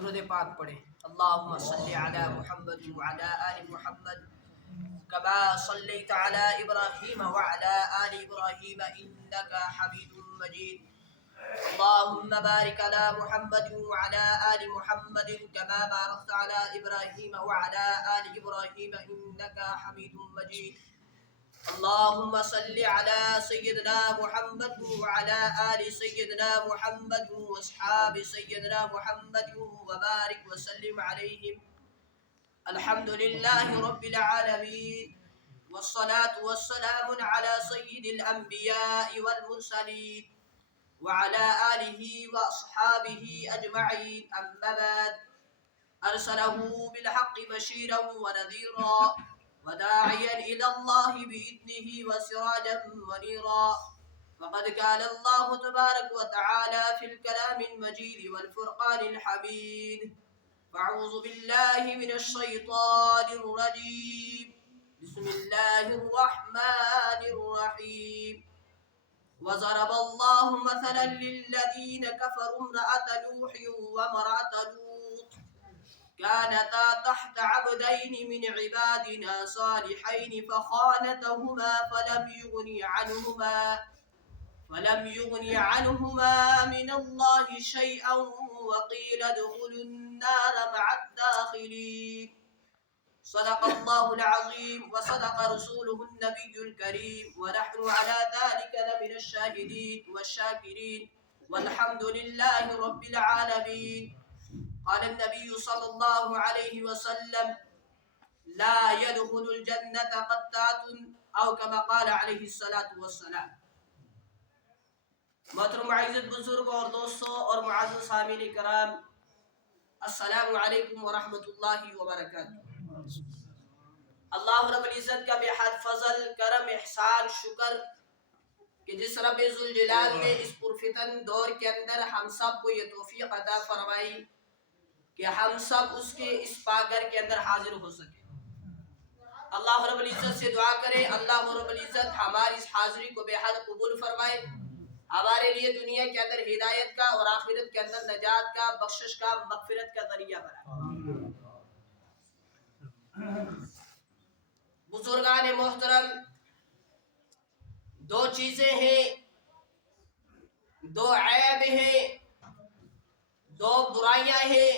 درود پاک پڑھیں۔ اللہم صلی علی محمد وعلی آل محمد کما صلیت علی ابراہیم وعلی آل ابراہیم انکا حمید مجید۔ اللہم بارک علی محمد وعلی آل محمد کما بارکت علی ابراہیم وعلی آل ابراہیم انکا حمید مجید۔ اللہم صلی علی سیدنا محمد وعلی آل سیدنا محمد واصحاب سیدنا محمد وبارک وسلم علیہم۔ الحمدللہ رب العالمین والصلاة والسلام علی سید الانبیاء والمرسلین وعلی آلہ واصحابہ اجمعین، اما بعد۔ ارسلہ بالحق بشیرا ونذیرا وداعیا الى اللہ بإذنہ وسراجا منیرا۔ فقد قال اللہ تبارک وتعالی فی الکلام المجید والفرقان الحمید۔ فاعوذ باللہ من الشیطان الرجیم، بسم اللہ الرحمن الرحیم۔ وضرب اللہ مثلا للذین کفروا امرأة نوح وامرأة لوط كانتا تحت عبدين من عبادنا صالحين فخانتهما فلم يغني عنهما من الله شيئا وقيل ادخلوا النار مع الداخلين۔ صدق الله العظيم وصدق رسوله النبي الكريم ونحن على ذلك لمن الشاهدين والشاكرين والحمد لله رب العالمين۔ قال النبي صلى الله عليه وسلم لا يدخل الجنة قطات او كما قال عليه الصلاة والسلام۔ محترم معزز بزرگ اور دوستوں اور معزز سامعین کرام، السلام علیکم ورحمۃ اللہ وبرکاتہ۔ اللہ رب العزت کا بے حد فضل، کرم، احسان، شکر کہ جس رب ذوالجلال نے اس پرفتن دور کے اندر ہم سب کو یہ توفیق عطا فرمائی کہ ہم سب اس کے اس پاگھر کے اندر حاضر ہو سکے۔ اللہ رب العزت سے دعا کرے اللہ رب العزت ہماری اس حاضری کو بے حد قبول فرمائے، ہمارے لیے دنیا کے اندر ہدایت کا اور آخرت کے اندر نجات کا، بخشش کا، مغفرت کا ذریعہ بنائے۔ بزرگان محترم، دو چیزیں ہیں، دو عیب ہیں، دو برائیاں ہیں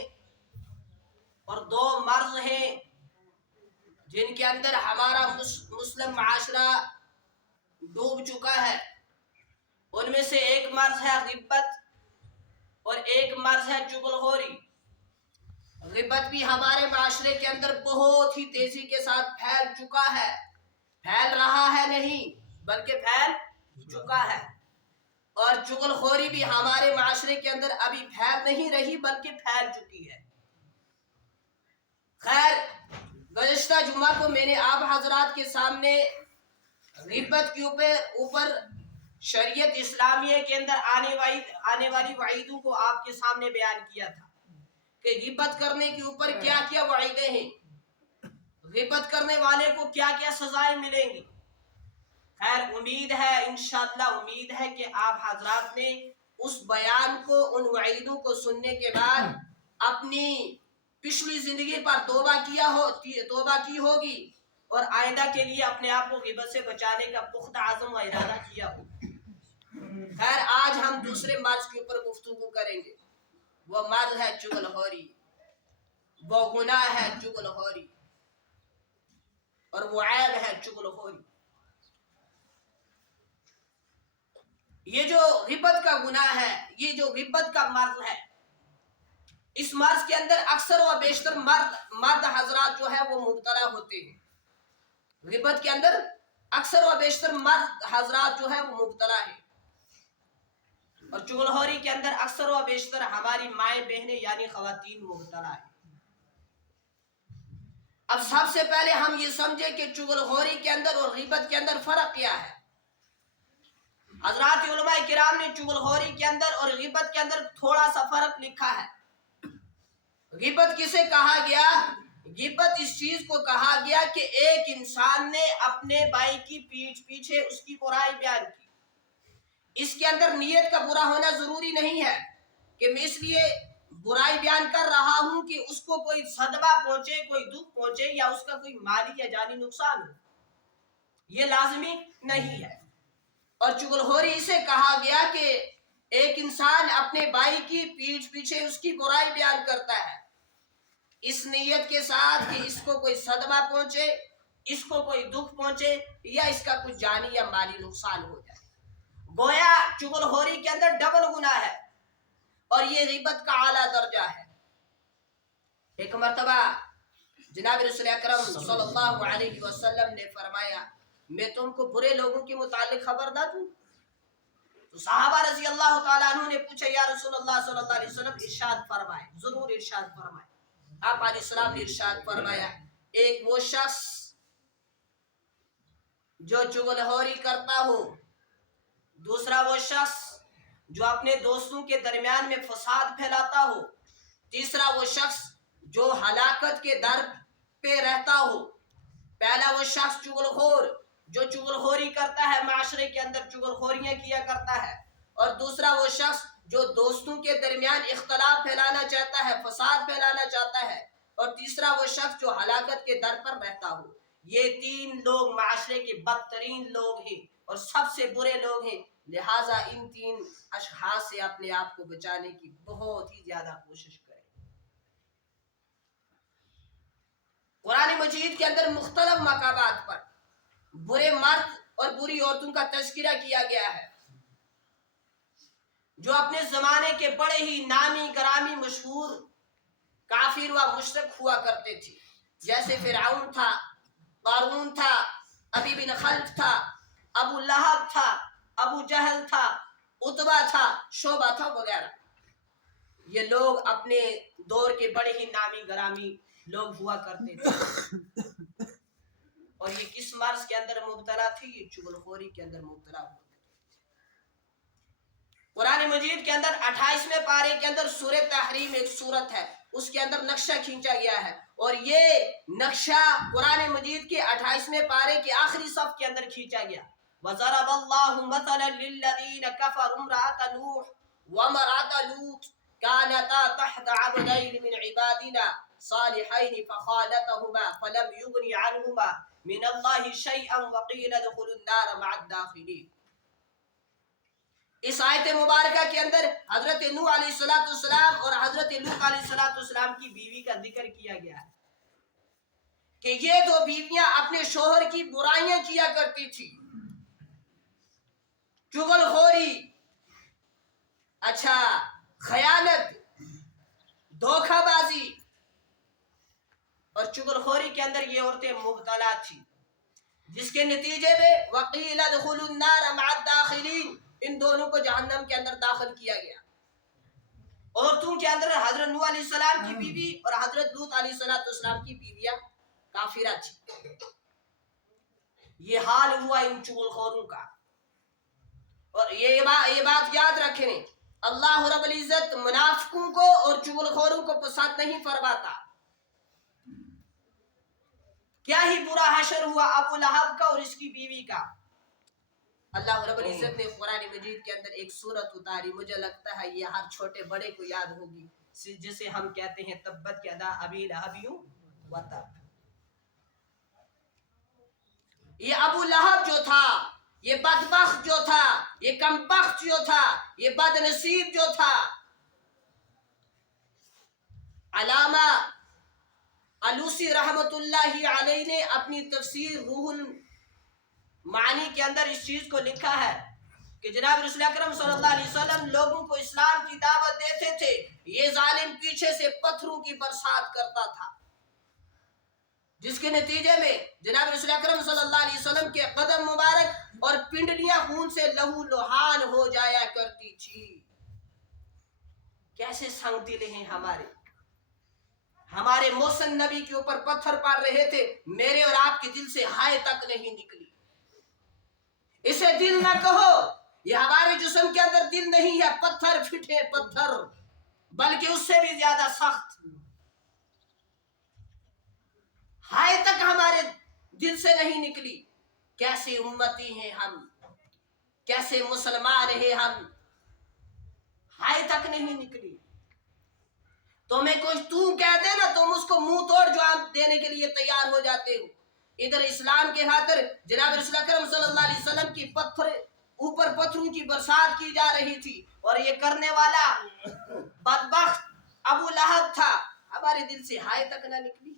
اور دو مرض ہیں جن کے اندر ہمارا مسلم معاشرہ ڈوب چکا ہے۔ ان میں سے ایک مرض ہے غیبت اور ایک مرض ہے چغل خوری۔ غیبت بھی ہمارے معاشرے کے اندر بہت ہی تیزی کے ساتھ پھیل چکا ہے، پھیل رہا ہے نہیں بلکہ پھیل چکا ہے، اور چغل خوری بھی ہمارے معاشرے کے اندر ابھی پھیل نہیں رہی بلکہ پھیل چکی ہے۔ خیر، گزشتہ جمعہ کو میں نے آپ حضرات کے سامنے غیبت کے اوپر شریعت اسلامیہ کے اندر آنے والی وعیدوں کو آپ کے سامنے بیان کیا تھا کہ غیبت کرنے کے اوپر کیا کیا وعیدیں ہیں، غیبت کرنے والے کو کیا کیا سزائیں ملیں گی۔ خیر، امید ہے، انشاءاللہ امید ہے کہ آپ حضرات نے اس بیان کو، ان وعیدوں کو سننے کے بعد اپنی پچھلی زندگی پر توبہ کی ہوگی اور آئندہ کے لیے اپنے آپ کو غیبت سے بچانے کا پختہ عزم و ارادہ کیا ہوگا۔ خیر، آج ہم دوسرے مرض کے اوپر گفتگو کریں گے۔ وہ مرض ہے چغل خوری، وہ گناہ ہے چغل خوری، اور وہ عیب ہے چغل خوری۔ یہ جو غیبت کا گناہ ہے، یہ جو غیبت کا مرض ہے، اس مرض کے اندر اکثر و بیشتر مرد حضرات جو ہے وہ مبتلا ہوتے ہیں۔ غیبت کے اندر اکثر و بیشتر مرد حضرات جو ہے وہ مبتلا ہیں، اور چغل خوری کے اندر اکثر و بیشتر ہماری مائیں بہنیں یعنی خواتین مبتلا ہیں۔ اب سب سے پہلے ہم یہ سمجھیں کہ چغل خوری کے اندر اور غیبت کے اندر فرق کیا ہے۔ حضرات علماء کرام نے چغل خوری کے اندر اور غیبت کے اندر تھوڑا سا فرق لکھا ہے۔ غیبت کسے کہا گیا؟ غیبت اس چیز کو کہا گیا کہ ایک انسان نے اپنے بھائی کی پیٹھ پیچھے اس کی برائی بیان کی۔ اس کے اندر نیت کا برا ہونا ضروری نہیں ہے کہ میں اس لیے برائی بیان کر رہا ہوں کہ اس کو کوئی صدمہ پہنچے، کوئی دکھ پہنچے یا اس کا کوئی مالی یا جانی نقصان ہو، یہ لازمی نہیں ہے۔ اور چغلخوری اسے کہا گیا کہ ایک انسان اپنے بھائی کی پیٹھ پیچھے اس کی برائی بیان کرتا ہے اس نیت کے ساتھ کہ اس کو کوئی صدمہ پہنچے، اس کو کوئی دکھ پہنچے یا اس کا کچھ جانی یا مالی نقصان ہو جائے۔ گویا چغلخوری کے اندر ڈبل گناہ ہے اور یہ غیبت کا اعلیٰ درجہ ہے۔ ایک مرتبہ جناب رسول اکرم صلی اللہ علیہ وسلم نے فرمایا میں تم کو برے لوگوں کے متعلق خبر نہ دوں؟ تو صحابہ رضی اللہ تعالیٰ عنہ نے پوچھا یا رسول اللہ صلی اللہ علیہ وسلم ارشاد فرمائے، ضرور ارشاد فرمائے۔ آپ علیہ السلام نے ارشاد فرمایا ایک وہ شخص جو چغلخوری کرتا ہو، دوسرا وہ شخص جو اپنے دوستوں کے درمیان میں فساد پھیلاتا ہو، تیسرا وہ شخص جو ہلاکت کے در پہ رہتا ہو۔ پہلا وہ شخص چغلخور جو چغلخوری کرتا ہے، معاشرے کے اندر چغلخوریاں کیا کرتا ہے، اور دوسرا وہ شخص جو دوستوں کے درمیان اختلاف پھیلانا چاہتا ہے، فساد پھیلانا چاہتا ہے، اور تیسرا وہ شخص جو ہلاکت کے در پر رہتا ہو۔ یہ تین لوگ معاشرے کے بدترین لوگ ہیں اور سب سے برے لوگ ہیں، لہٰذا ان تین اشخاص سے اپنے آپ کو بچانے کی بہت ہی زیادہ کوشش کریں۔ قرآن مجید کے اندر مختلف مقامات پر برے مرد اور بری عورتوں کا تذکرہ کیا گیا ہے جو اپنے زمانے کے بڑے ہی نامی گرامی مشہور کافر و مشرک ہوا کرتے تھے، جیسے فرعون تھا، قارون تھا، ابی بن خلف تھا، ابو لہب تھا، ابو جہل تھا، عتبہ تھا، شعبہ تھا وغیرہ۔ یہ لوگ اپنے دور کے بڑے ہی نامی گرامی لوگ ہوا کرتے تھے، اور یہ کس مرض کے اندر مبتلا تھی؟ یہ چغلخوری کے اندر مبتلا ہوتے تھے۔ قرآن مجید کے اندر 28ویں پارے کے اندر سورہ تحریم ایک سورت ہے، اس کے اندر نقشہ کھینچا گیا ہے، اور یہ نقشہ قرآن مجید کے 28ویں پارے کے آخری صف کے اندر کھینچا گیا۔ وَضَرَبَ اللَّهُ مَثَلًا لِلَّذِينَ كَفَرُوا امْرَأَتَ نُوحٍ وَامْرَأَتَ لُوطٍ كَانَتَا تَحْتَ عَبْدَيْنِ مِنْ عِبَادِنَا صَالِحَيْنِ فَخَانَتَهُمَا فَلَمْ يُغْنِ عَنْهُمَا مِنَ اللَّهِ شَيْئًا وَقِيلَ ادْخُلُوا النَّارَ مَعَ الدَّاخِلِينَ۔ اس آیت مبارکہ کے اندر حضرت نوح علیہ السلام اور حضرت لوط علیہ السلام کی بیوی کا ذکر کیا گیا ہے کہ یہ دو بیویاں اپنے شوہر کی برائیاں کیا کرتی تھی، چغلخوری، اچھا خیانت، دھوکہ بازی، اور چغلخوری کے اندر یہ عورتیں مبتلا تھی، جس کے نتیجے میں وقیل ادخلوا النار مع الداخلین، ان دونوں کو جہنم کے اندر داخل کیا گیا۔ عورتوں کے اندر حضرت نوح علیہ السلام کی بیوی اور حضرت لوط علیہ السلام کی بیویاں کافرہ تھی۔ یہ حال ہوا ان چغلخوروں کا، اور یہ بات یاد رکھیں، اللہ رب العزت منافقوں کو اور چغلخوروں کو پسند نہیں فرماتا۔ کیا ہی برا حشر ہوا ابو لہب کا اور اس کی بیوی کا۔ اللہ رب العزت نے قرآن مجید کے اندر ایک سورت اتاری، مجھے لگتا ہے یہ ہر چھوٹے بڑے کو یاد ہوگی، جسے ہم کہتے ہیں تبت یدا ابی لہب وتب۔ یہ ابو لہب جو تھا، یہ بدبخت جو تھا، یہ کمبخت جو تھا، یہ بد نصیب جو تھا، علامہ علوسی رحمت اللہ علیہ نے اپنی تفسیر روح المعانی کے اندر اس چیز کو لکھا ہے کہ جناب رسول اکرم صلی اللہ علیہ وسلم لوگوں کو اسلام کی دعوت دیتے تھے، یہ ظالم پیچھے سے پتھروں کی برسات کرتا تھا، جس کے نتیجے میں جناب رسول اکرم صلی اللہ علیہ وسلم کے قدم مبارک اور پنڈلیاں خون سے لہو لہان ہو جایا کرتی تھی۔ کیسے سنگ دل ہیں ہمارے محسن نبی کے اوپر پتھر پڑ رہے تھے، میرے اور آپ کے دل سے ہائے تک نہیں نکلی۔ اسے دل نہ کہو، یہ ہمارے جسم کے اندر دل نہیں ہے، پتھر پھٹے پتھر، بلکہ اس سے بھی زیادہ سخت، ہائے تک ہمارے دل سے نہیں نکلی۔ کیسے امتی ہیں ہم، کیسے مسلمان ہیں ہم، ہائے تک نہیں نکلی۔ तुम्हें कुछ तू कह दे ना, तुम उसको मुंह तोड़ जवाब देने के लिए तैयार हो जाते हो। इधर इस्लाम के खातिर जनाब रसूल अकरम सल्लल्लाहु अलैहि वसल्लम की ऊपर पत्थरों की बरसात की जा रही थी, और ये करने वाला बदबख्त अबू लहब था। हमारे दिल से हाय तक ना निकली।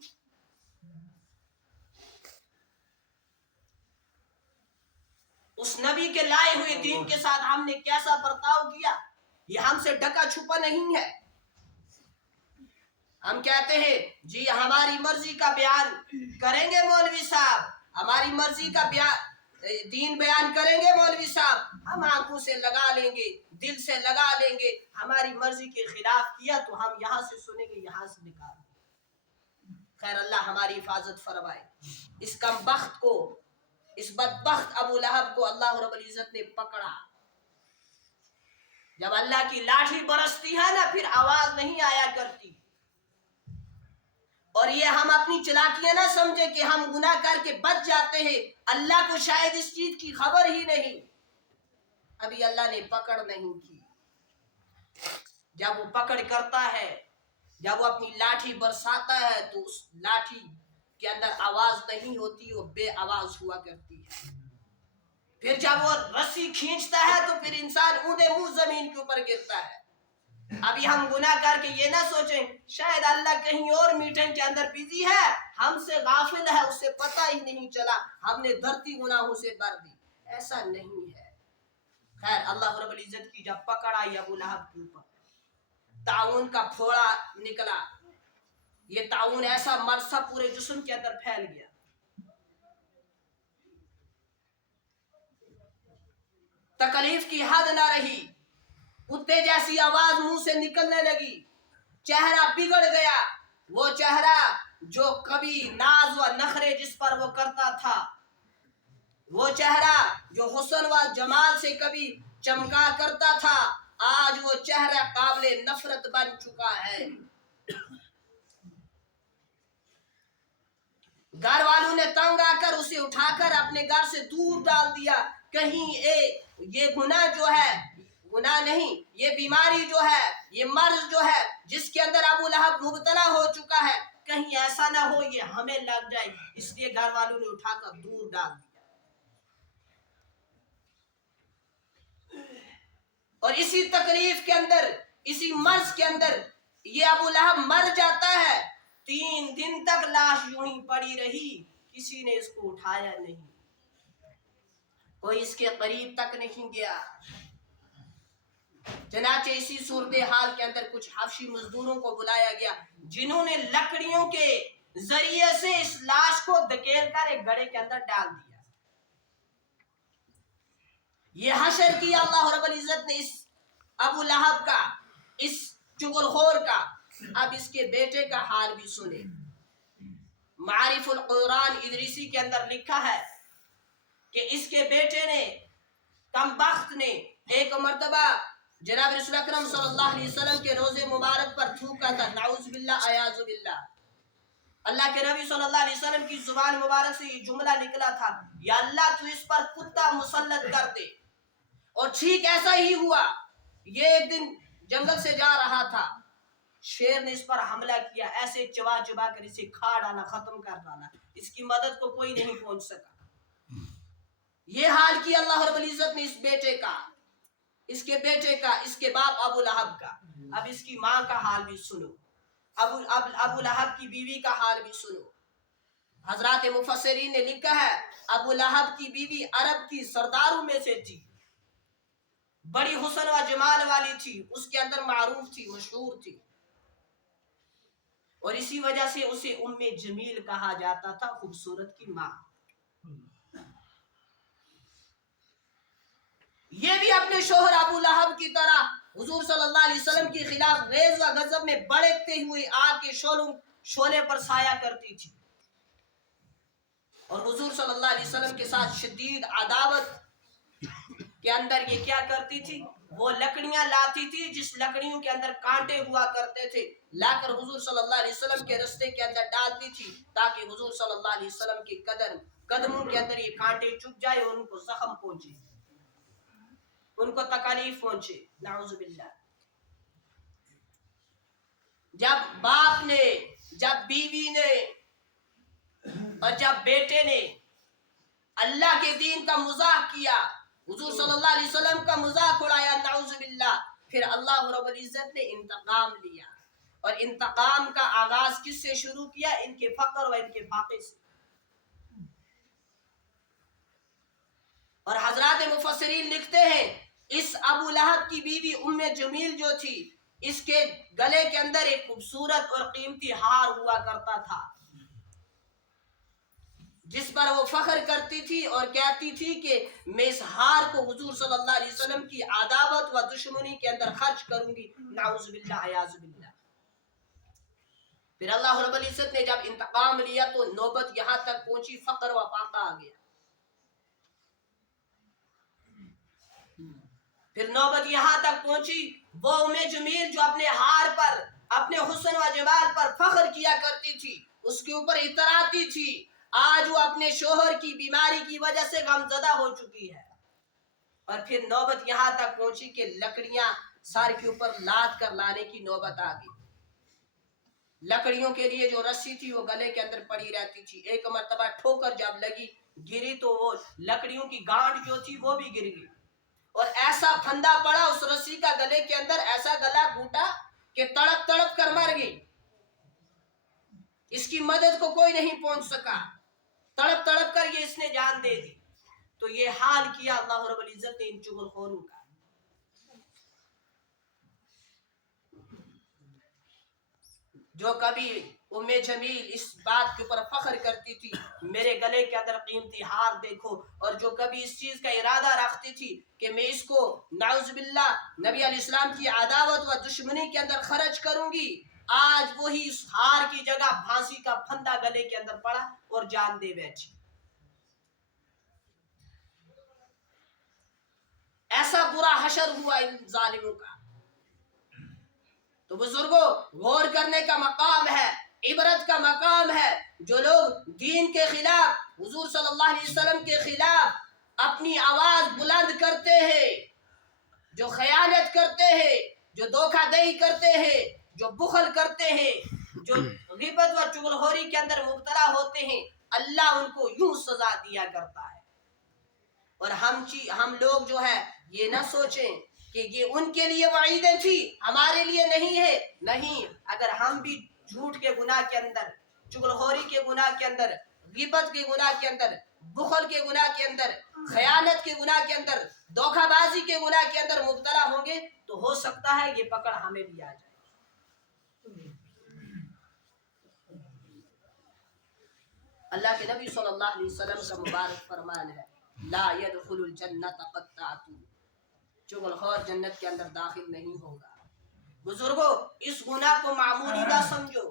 उस नबी के लाए हुए दीन के साथ हमने कैसा बर्ताव किया, ये हमसे ढका छुपा नहीं है। हम कहते हैं जी हमारी मर्जी का बयान करेंगे मौलवी साहब, हमारी मर्जी का दीन बयान करेंगे मौलवी साहब, हम आंखों से लगा लेंगे, दिल से लगा लेंगे। हमारी मर्जी के खिलाफ किया तो हम यहाँ से सुनेंगे, यहाँ से निकालेंगे। खैर अल्लाह हमारी हिफाजत फरमाए। इस कमबख्त को, इस बदबख्त अबू लहब को अल्लाह रब्बुल इज्जत ने पकड़ा। जब अल्लाह की लाठी बरसती है ना, फिर आवाज नहीं आया करती। और ये हम अपनी चालाकियां ना समझे कि हम गुनाह करके बच जाते हैं। अल्लाह को शायद इस चीज की खबर ही नहीं, अभी अल्लाह ने पकड़ नहीं की। जब वो पकड़ करता है, जब वो अपनी लाठी बरसाता है, तो उस लाठी के अंदर आवाज नहीं होती, वो बेआवाज हुआ करती है। फिर जब वो रस्सी खींचता है तो फिर इंसान ऊंधे मुंह जमीन के ऊपर गिरता है। अभी हम गुनाह करके ये ना सोचें शायद अल्लाह कहीं और मीटिंग के अंदर बिजी है, हमसे गाफिल है, उससे पता ही नहीं चला, हमने धरती गुनाहों से भर दी। ऐसा नहीं है। खैर अल्लाह रब्बुल इज्जत की जब पकड़ आई अबू लहब के ऊपर, ताउन का फोड़ा निकला। ये ताउन ऐसा मरसा पूरे जिस्म के अंदर फैल गया। तकलीफ की हद ना रही, कुत्ते जैसी आवाज मुंह से निकलने लगी, चेहरा बिगड़ गया। वो चेहरा जो कभी नाज व नखरे जिस पर वो करता था, वो चेहरा जो हुस्न व जमाल से कभी चमका करता था, आज वो चेहरा काबिले नफरत बन चुका है। घर वालों ने तंग आकर उसे उठाकर अपने घर से दूर डाल दिया। कहीं ये गुनाह जो है, गुनाह नहीं, ये बीमारी जो है, ये मर्ज जो है जिसके अंदर अबू लहब मुब्तला हो चुका है, कहीं ऐसा ना हो ये हमें लग जाए, इसलिए घर वालों ने उठाकर दूर डाल दिया। और इसी तकलीफ के अंदर, इसी मर्ज के अंदर ये अबू लहब मर जाता है। 3 दिन तक लाश यूं ही पड़ी रही, किसी ने इसको उठाया नहीं, कोई इसके करीब तक नहीं गया। चनाचे इसी सूरत हाल के अंदर कुछ हबशी मजदूरों को बुलाया गया, जिन्होंने लकड़ियों के जरिए से इस लाश को धकेल कर एक गड्ढे के अंदर डाल दिया। ये हशर किया अल्लाह रब्बुल इज्जत ने इस अबू लहब का, इस चुगलखोर का। अब इसके बेटे का हाल भी सुने। मारिफुल कुरान इदरीसी के अंदर लिखा है कि इसके बेटे ने, कमबख्त ने, एक मर्तबा जनाब रसूल अकरम सल्लल्लाहु अलैहि वसल्लम के रोजे मुबारक पर थूका था। नाउज़ बिल्लाह अयाज़ु बिल्लाह। अल्लाह के नबी सल्लल्लाहु अलैहि वसल्लम की जुबान मुबारक से ये जुमला निकला था, या अल्लाह तू इस पर कुत्ता मुसल्लत कर दे। और ठीक ऐसा ही हुआ। ये एक दिन जंगल से जा रहा था, शेर ने इस पर हमला किया, ऐसे चबा चबा कर इसे खा डाला, खत्म कर डाला। इसकी मदद को कोई नहीं पहुंच सका। ये हाल किया अल्लाह रब्बुल इज्जत ने इस बेटे का, इसके बेटे का, इसके बाप अबू लहब का। अब इसकी माँ का हाल भी सुनो, अबू लहब की बीवी का हाल भी सुनो। हजरात मुफस्सिरीन ने लिखा है अबू लहब की बीवी अरब की सरदारों में से थी, बड़ी हुस्न व जमाल वाली थी, उसके अंदर मारूफ थी, मशहूर थी, और इसी वजह से उसे उम्मे जमील कहा जाता था, खूबसूरत की माँ। ये भी अपने शोहर अबू लहब की तरह हुजूर सल्लल्लाहु अलैहि वसल्लम के खिलाफ गैज़ व गज़ब में भड़कते हुए आग के शोले पर साया करती थी, और हुजूर सल्लल्लाहु अलैहि वसल्लम के साथ शदीद अदावत के अंदर ये क्या करती थी, वो लकड़ियां लाती थी जिस लकड़ियों के अंदर कांटे हुआ करते थे, लाकर हुजूर सल्लल्लाहु अलैहि वसल्लम के रास्ते के अंदर डालती थी, ताकि हुजूर सल्लल्लाहु अलैहि वसल्लम के कदमों के अंदर ये कांटे चुभ जाए और उनको जख्म पहुंचे, उनको तकलीफ पहुंचे। नाउज़ुबिल्लाह। जब बाप ने, जब बीवी ने और जब बेटे ने अल्लाह के दीन का मजाक किया, हुजूर सल्लल्लाहु अलैहि वसल्लम का मजाक उड़ाया, नाउजुबिल्लाह, फिर अल्लाह रब्बुल इज्जत ने इंतकाम लिया। और इंतकाम का आगाज किससे शुरू किया? इनके फक्र व इनके फाके से। और हजरात मुफस्सिरीन लिखते हैं, इस अबू लहब की बीवी उम्मे जमील जो थी, इसके गले के अंदर एक खूबसूरत और कीमती हार हुआ करता था, जिस पर वो फख्र करती थी और कहती थी कि मैं इस हार को हुजूर सल्लल्लाहु अलैहि वसल्लम की अदावत व दुश्मनी के अंदर खर्च करूंगी। नाउजुबिल्लाह अयाजुबिल्लाह। फिर अल्लाह रब्बुल इज्जत ने जब इंतकाम लिया तो नौबत यहां तक पहुंची, फख्र व फाका आ गया। फिर नौबत यहां तक पहुंची, वो उम्मे जमील जो अपने हार पर, अपने हुस्न व जमाल पर फख्र किया करती थी, उसके ऊपर इतराती थी, आज वो अपने शोहर की बीमारी की वजह से गमजदा हो चुकी है। और फिर नौबत यहां तक पहुंची कि लकड़ियां सर के ऊपर लाद कर लाने की नौबत आ गई। लकड़ियों के लिए जो रस्सी थी वो गले के अंदर पड़ी रहती थी। एक मर्तबा ठोकर जब लगी, गिरी तो वो लकड़ियों की गांठ जो थी वो भी गिर गई, और ऐसा फंदा पड़ा उस रस्सी का गले के अंदर, ऐसा गला घूटा कि तड़प तड़प कर मर गई। इसकी मदद को कोई नहीं पहुंच सका, तड़प तड़प कर ये इसने जान दे दी। तो ये हाल किया अल्लाह रब्बुल इज्जत ने इन चुगलखोरों का। जो कभी उम्मे जमील इस बात के ऊपर फख्र करती थी, मेरे गले के अंदर कीमती हार देखो, और जो कभी इस चीज का इरादा रखती थी कि मैं इसको नाउजुबिल्लाह नबी अलैहिस्सलाम की अदावत व दुश्मनी के अंदर खर्च करूंगी, आज वही इस हार की जगह फांसी का फंदा गले के अंदर पड़ा और जान दे बैठी। ऐसा बुरा हशर हुआ इन जालिमों का। तो बुजुर्गों, गौर करने का मकाम है, इबरत का मकाम है। जो लोग दीन के खिलाफ, हुजूर सल्लल्लाहु अलैहि वसल्लम के खिलाफ अपनी आवाज बुलंद करते हैं, जो खयानत करते हैं, जो धोखाधड़ी करते हैं, जो बुखल करते हैं, जो गिबत व चुगलखोरी के अंदर मुब्तला होते हैं, अल्लाह उनको यूं सजा दिया करता है। और हम लोग जो है ये ना सोचें कि ये उनके लिए वईदें थी, हमारे लिए नहीं है। नहीं, अगर हम भी झूठ के गुनाह के अंदर, चुगलखोरी के गुनाह के अंदर, गिबत के गुनाह के अंदर, बुखल के गुनाह के अंदर, खयानत के गुनाह के अंदर, धोखाबाजी के गुनाह के अंदर मुब्तला होंगे, तो हो सकता है ये पकड़ हमें भी आ जाए। अल्लाह के नबी सल्लल्लाहु अलैहि वसल्लम का मुबारक फरमान है, ला यदखुलुल जन्नत क़त्तातू, चुगलखोर जन्नत के अंदर दाखिल नहीं होगा। बुजुर्गों, इस गुनाह को मामूली ना समझो,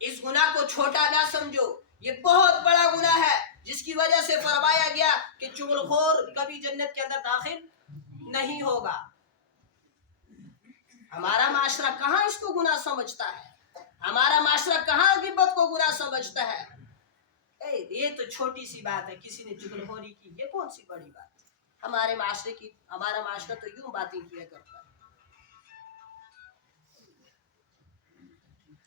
इस गुनाह को छोटा ना समझो, ये बहुत बड़ा गुनाह है, जिसकी वजह से फरमाया गया कि चुगलखोर कभी जन्नत के अंदर दाखिल नहीं होगा। हमारा माशरा कहाँ इसको गुनाह समझता है? हमारा माशरा कहाँ गिबत को गुनाह समझता है? ये तो छोटी सी बात है, किसी ने चुगलखोरी की, ये कौन सी बड़ी बात है? हमारे माशरे की, हमारा माशरा तो यूं बातें किया करता है।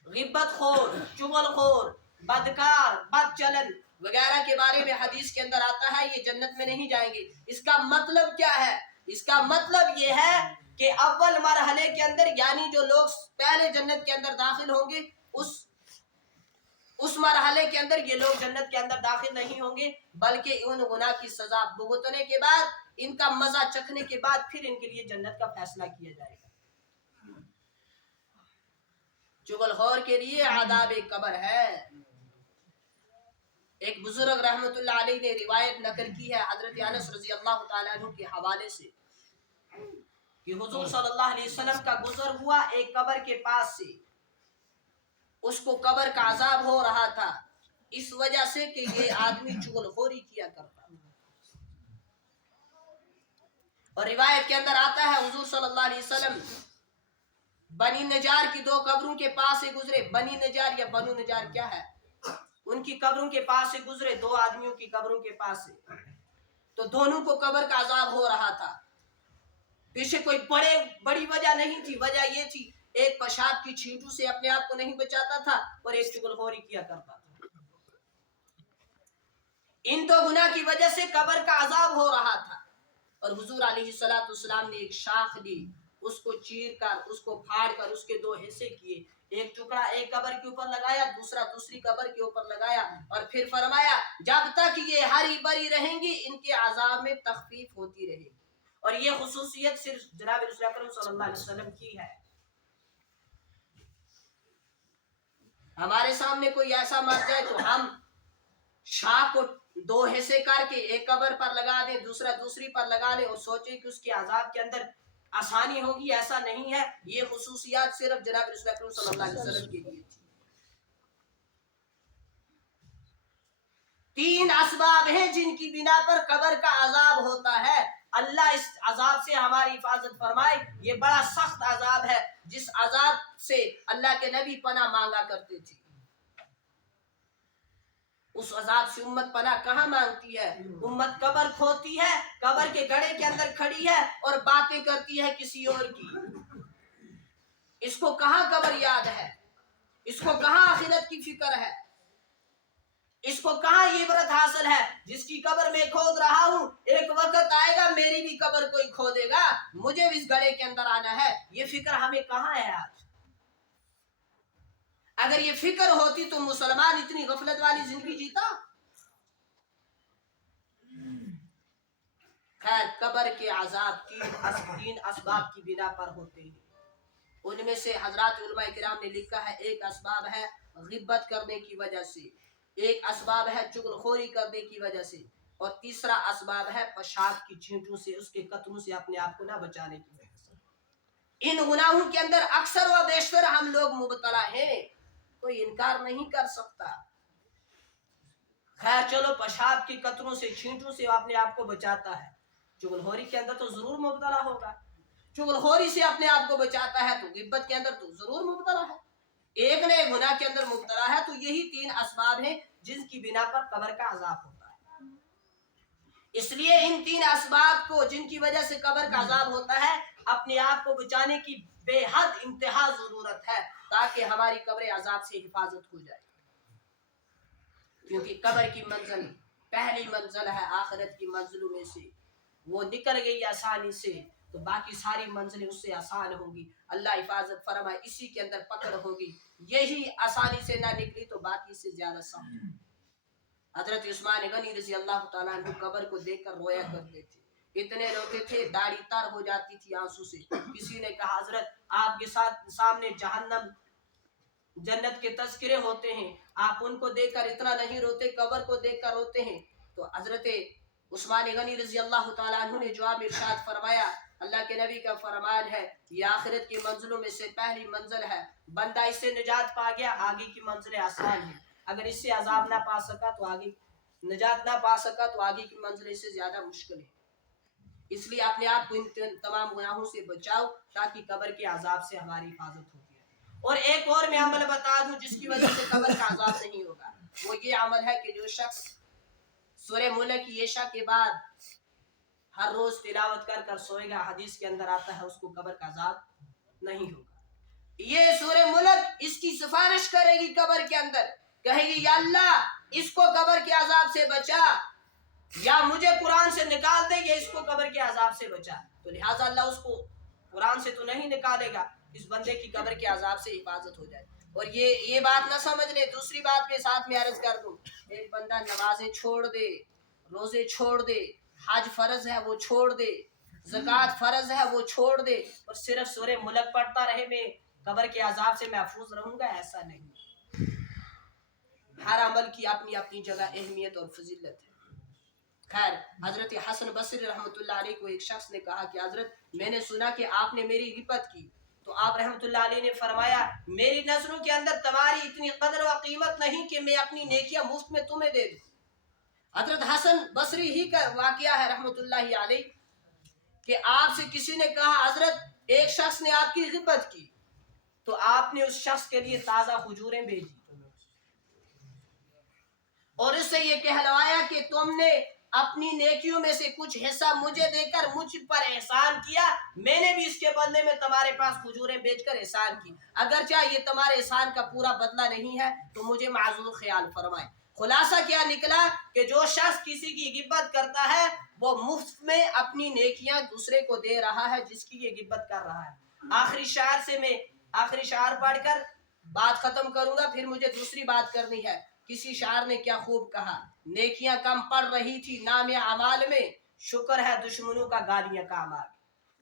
गिब्बत खोर, चुगलखोर, बदकार, बदचलन वगैरह के बारे में हदीस के अंदर आता है, ये जन्नत में नहीं जाएंगे। इसका मतलब क्या है? इसका मतलब ये है कि अव्वल मरहले के अंदर, यानी जो लोग पहले जन्नत के अंदर दाखिल होंगे, उस मरहले के अंदर ये लोग जन्नत के अंदर दाखिल नहीं होंगे, बल्कि उन गुनाह की सजा भुगतने के बाद, इनका मजा चखने के बाद फिर इनके लिए जन्नत का फैसला किया जाएगा। चुगलखोर के लिए आदाब कब्र है। एक बुजुर्ग रहमतुल्लाह अलैह ने रिवायत नकल की है हजरत अनस रजी अल्लाह तआला अन्हु के हवाले से कि हुजूर सल्लल्लाहु अलैहि वसल्लम का गुजर हुआ एक कब्र के पास से। उसको कब्र का अजाब हो रहा था, इस वजह से कि ये आदमी चुगलखोरी किया करता। और रिवायत के अंदर आता है हुजूर सल्लल्लाहु अलैहि वसल्लम बनी नजार की दो कब्रों के पास से गुजरे। बनी नजार या बनु नजार क्या है, उनकी कब्रों के पास से गुजरे, दो आदमियों की कब्रों के पास से। तो दोनों को कब्र का अजाब हो रहा था। पीछे कोई बड़ी वजह नहीं थी, वजह ये थी एक पेशाब की छींटू से अपने आप को नहीं बचाता था और एक चुगलखोरी किया करता था। इन दो गुनाह की वजह से कब्र का अजाब हो रहा था और हुजूर अलैहिस्सलाम ने एक शाख ली, उसको चीर कर, उसको फाड़ कर उसके दो हिस्से किए, एक टुकड़ा एक कब्र के ऊपर लगाया, दूसरा दूसरी कब्र के ऊपर लगाया और फिर फरमाया जब तक ये हरी भरी रहेंगी इनके अजाब में तखफीफ होती रहेगी। और ये खुसूसियत सिर्फ जनाब रसूल अकरम सल्लल्लाहु अलैहि वसल्लम की है। हमारे सामने कोई ऐसा मर जाए तो हम शाख को दो हिस्से करके एक कब्र पर लगा दे, दूसरा दूसरी पर लगा ले और सोचे कि उसके अजाब के अंदर आसानी होगी, ऐसा नहीं है। ये खुसूसियात सिर्फ जनाब रसूल अकरम सल्लल्लाहु अलैहि वसल्लम के लिए थी। तीन असबाब हैं जिनकी बिना पर कब्र का अजाब होता है। अल्लाह इस अजाब से हमारी हिफाजत फरमाए। ये बड़ा सख्त अजाब है जिस अजाब से अल्लाह के नबी पनाह मांगा करते थे। उस अजाब से उम्मत पनाह कहाँ मांगती है? उम्मत कब्र खोती है, कब्र के गड्ढे के अंदर खड़ी है और बातें करती है किसी और की। इसको कहाँ कब्र याद है? इसको कहाँ आखिरत की फिक्र है? इसको कहाँ ये इबरत हासिल है? जिसकी कब्र में खोद रहा हूँ, एक वक्त आएगा मेरी भी कब्र कोई खोदेगा, मुझे भी इस गड्ढे के अंदर आना है। ये फिक्र हमें कहाँ है आज? अगर ये फिक्र होती तो मुसलमान इतनी गफलत वाली जिंदगी जीता? खैर, कब्र के अजाब तीन असबाब की बिना पर होते हैं। उनमें से हजरत उलमा किराम ने लिखा है, एक असबाब है गिब्बत करने की वजह से, एक असबाब है चुगलखोरी करने की वजह से, और तीसरा असबाब है पेशाब की छींटों से, उसके कतरों से अपने आप को ना बचाने की वजह से। इन गुनाहों के अंदर अक्सर व बेशतर हम लोग मुबतला हैं, कोई इनकार नहीं कर सकता। खैर चलो, पेशाब की कतरों से छींटों से अपने आप को बचाता है, चुगलखोरी के अंदर तो जरूर मुबतला होगा। चुगलखोरी से अपने आप को बचाता है तो गिब्बत के अंदर तो जरूर मुबतला है। एक ने गुनाह के अंदर मुबतला है। तो यही तीन असबाब हैं जिनकी बिना पर कब्र का अजाब होता है। इसलिए इन तीन असबाब को जिनकी वजह से कब्र का अजाब होता है, अपने आप को बचाने की बेहद इंतहा जरूरत है ताकि हमारी कब्र अजाब से हिफाजत हो जाए। क्योंकि कब्र की मंजिल पहली मंजिल है आखिरत की मंजिलों में से, वो निकल गई आसानी से तो बाकी सारी मंजिलें उससे आसान होंगी। अल्लाह हिफाजत फरमाए, इसी के अंदर पकड़ होगी। यही आसानी से ना निकली तो बाकी से ज्यादा सख्त। हजरत उस्मान गनी रज़ी अल्लाह तआला अन्हु कब्र को देखकर रोया करते थे, इतने रोते थे दाढ़ी तर हो जाती थी आंसू से। किसी ने कहा, हजरत आपके साथ सामने जहन्नम जन्नत के तस्करे होते हैं, आप उनको देखकर इतना नहीं रोते, कब्र को देखकर रोते हैं। तो हजरत उस्मान गनी रज़ी अल्लाह तआला अन्हु ने जवाब में इरशाद फरमाया, अल्लाह के नबी का फरमान है, ये आखिरत की मंजिलों में से पहली मंजिल है, बंदा इससे निजात पा गया, आगे की मंजिलें आसान है। अगर इससे अजाब ना पा सका तो आगे निजात ना पा सका तो आगे की मंजिलें से ज्यादा मुश्किल है। इसलिए अपने आप को इन तमाम गुनाहों से बचाओ ताकि कब्र के अजाब से हमारी हिफाजत होती है। और एक और मैं अमल बता दूं जिसकी वजह से कब्र का अजाब नहीं होगा, वो ये अमल है कि जो शख्स सूरह मुल्क की इशा के बाद हर रोज तिलावत कर कर सोएगा, हदीस के अंदर आता है उसको कब्र का अजाब नहीं होगा। ये सूरह मुल्क इसकी सिफारिश करेगी कब्र के अंदर, कहेगी या अल्लाह इसको कब्र के अजाब से बचा, या मुझे कुरान से निकाल दे, या इसको कब्र के अजाब से बचा। तो लिहाजा अल्लाह उसको कुरान से तो नहीं निकालेगा, इस बंदे की कब्र के अजाब से हिफाजत हो जाए। और ये बात ना समझ ले। दूसरी बात के साथ में अर्ज कर दूं, एक बंदा नमाजें छोड़ दे, रोजे छोड़ दे, हज फर्ज है वो छोड़ दे, ज़कात फर्ज है वो छोड़ दे, और सिर्फ सूरह मुल्क पढ़ता रहे मैं कब्र के अजाब से महफूज रहूंगा, ऐसा नहीं। हर अमल की अपनी अपनी जगह अहमियत और फजीलत है। खैर, हजरत हसन बसरी रहमतुल्लाह अलैह को एक शख्स ने कहा कि हजरत मैंने सुना कि आपने मेरी गिबत की। तो आप रहमतुल्लाह अलैह ने फरमाया, मेरी नजरों के अंदर तुम्हारी इतनी कदर व कीमत नहीं कि मैं अपनी नेकियां मुफ्त में तुम्हें दे दूं। हजरत हसन बसरी ही का वाकया है रहमतुल्लाह अलैह कि आपसे किसी ने कहा, हजरत एक शख्स ने आपकी गिबत की, तो आपने उस शख्स के लिए ताजा खजूरें भेजी और इससे ये कहलवाया कि तुमने اپنی نیکیوں میں سے کچھ حصہ مجھے دے کر مجھ پر احسان کیا، میں نے بھی اس کے بدلے میں تمہارے پاس کھجوریں بیچ کر احسان کی، اگرچہ یہ تمہارے احسان کا پورا بدلہ نہیں ہے تو مجھے معذور خیال فرمائے۔ خلاصہ کیا نکلا کہ جو شخص کسی کی غیبت کرتا ہے وہ مفت میں اپنی نیکیاں دوسرے کو دے رہا ہے جس کی یہ غیبت کر رہا ہے۔ آخری شعر پڑھ کر بات ختم کروں گا، پھر مجھے دوسری بات کرنی ہے۔ کسی شاعر نے کیا خوب کہا، نیکیاں کم پڑ رہی تھی نام اعمال میں، شکر ہے دشمنوں کا گالیاں کا اعمال۔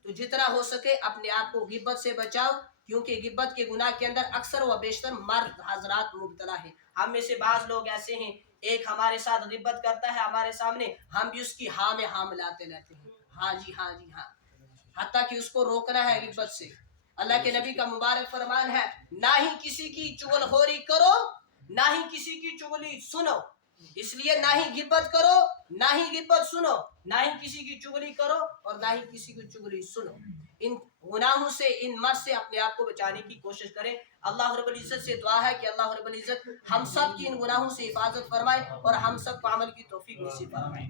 تو جتنا ہو سکے اپنے آپ کو غیبت سے بچاؤ، کیونکہ غیبت کے گناہ کے اندر اکثر و بیشتر مرد حضرات مبتلا ہیں۔ ہم میں سے بعض لوگ ایسے ہیں، ایک ہمارے ساتھ غیبت کرتا ہے ہمارے سامنے، ہم بھی اس کی ہاں میں ہاں ملاتے رہتے ہیں، ہاں جی ہاں جی ہاں، حتیٰ کہ اس کو روکنا ہے غیبت سے۔ اللہ کے نبی کا مبارک فرمان ہے، نہ ہی کسی کی چغل خوری کرو نہ ہی کسی کی چغلی سنو، اس لیے نہ ہی غیبت کرو نہ ہی غیبت سنو، نہ ہی کسی کی چغلی کرو اور نہ ہی کسی کی چغلی سنو۔ ان گناہوں سے، ان مرض سے اپنے آپ کو بچانے کی کوشش کریں۔ اللہ رب العزت سے دعا ہے کہ اللہ رب العزت ہم سب کی ان گناہوں سے حفاظت فرمائے اور ہم سب کو عمل کی توفیق نصیب فرمائے۔